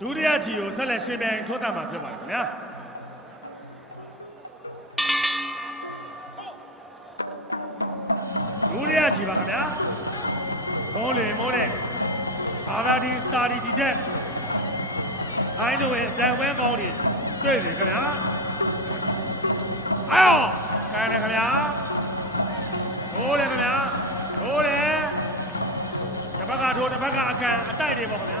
ဒုတိယချီကိုဆက်လက်ရှင်းပြရင်ထိုးတာမှာဖြစ်ပါတယ်ခင်ဗျာဒုတိယချီပါခင်ဗျာခေါင်းလေမိုးနဲ့အာရာဒီစာဒီတီတဲ့အိုင်းတို့ရဲ့ပြန်ဝဲကောင်းတွေတွေ့တယ်ခင်ဗျာအော်ခံတယ်ခင်ဗျာဟိုးတယ်ခင်ဗျာဟိုးတယ်တစ်ဘက်ကထိုးတစ်ဘက်ကအကန်အတိုက်တွေပေါ့ခင်ဗျာ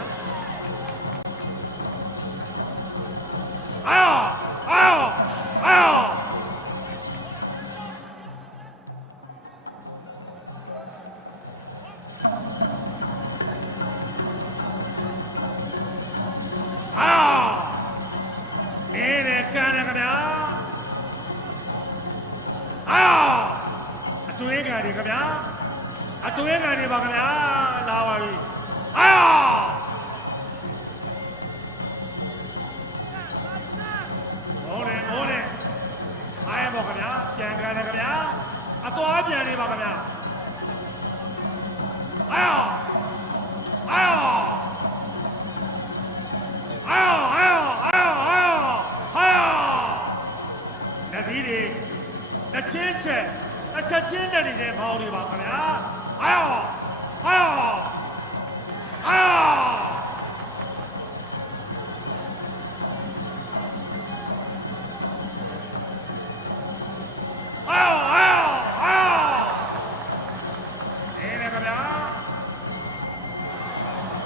အော်အော်အော်နေကန်တယ်ခင်ဗျာအတွင်းကန်တွေခင်ဗျာအတွင်းကန်တွေပါခင်ဗျာလာပါပြီဟိုးတယ်အားရပါခင်ဗျာပြန်ကန်တယ်ခင်ဗျာအသွားပြန်နေပါခင်ဗျာလက်ချင်းချက်အချက်ချင်းနဲ့နေတဲ့ခေါင်းတွေပါခင်ဗျာ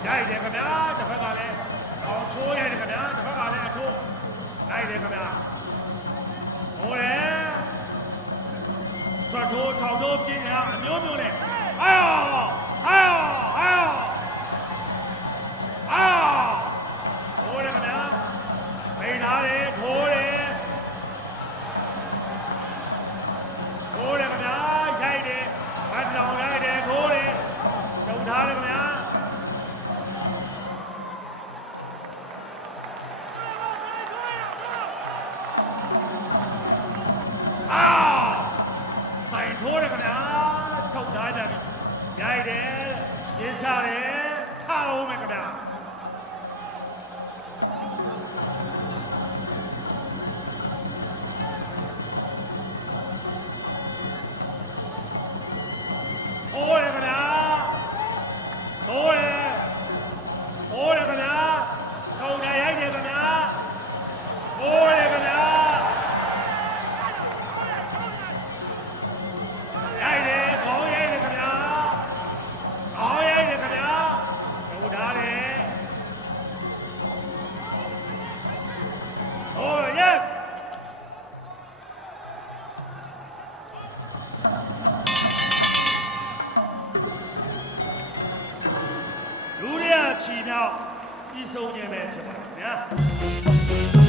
ရိုက်တယ်ခင်ဗျာတစ်ဖက်ကလည်းခေါင်းချိုးရတယ်ခင်ဗျာတစ်ဖက်ကလည်းအထိုးလိုက်တယ်ခင်ဗျာဟိုတယ်ထွက်ထိုးထောင်ထိုးပြင်းနေတာအမျိုးမျိုးနဲ့ဟိုတယ်ခင်ဗျာမိန်သားတယ်ထိုးတယ်ဟိုတယ်ခင်ဗျာရိုက်တယ်ဘာတောင်ရိုက်တယ်ထိုးတယ်ဂျုံထားတယ်ခင်ဗျာထိုးတယ်ခင်ဗျာချုပ်ထားကြတယ်ရိုက်တယ်ရင်းချတယ်ထားအောင်မယ်ခင်ဗျာဟိုးတယ်ခင်ဗျာဟိုးတယ်ခင်ဗျာချုပ်တယ်ရိုက်တယ်ခင်ဗျာဟိုးတယ်ခင်ဗျာချီမြောက်ပြီးဆုံးခြင်းပဲဖြစ်ပါတယ်ခင်ဗျာ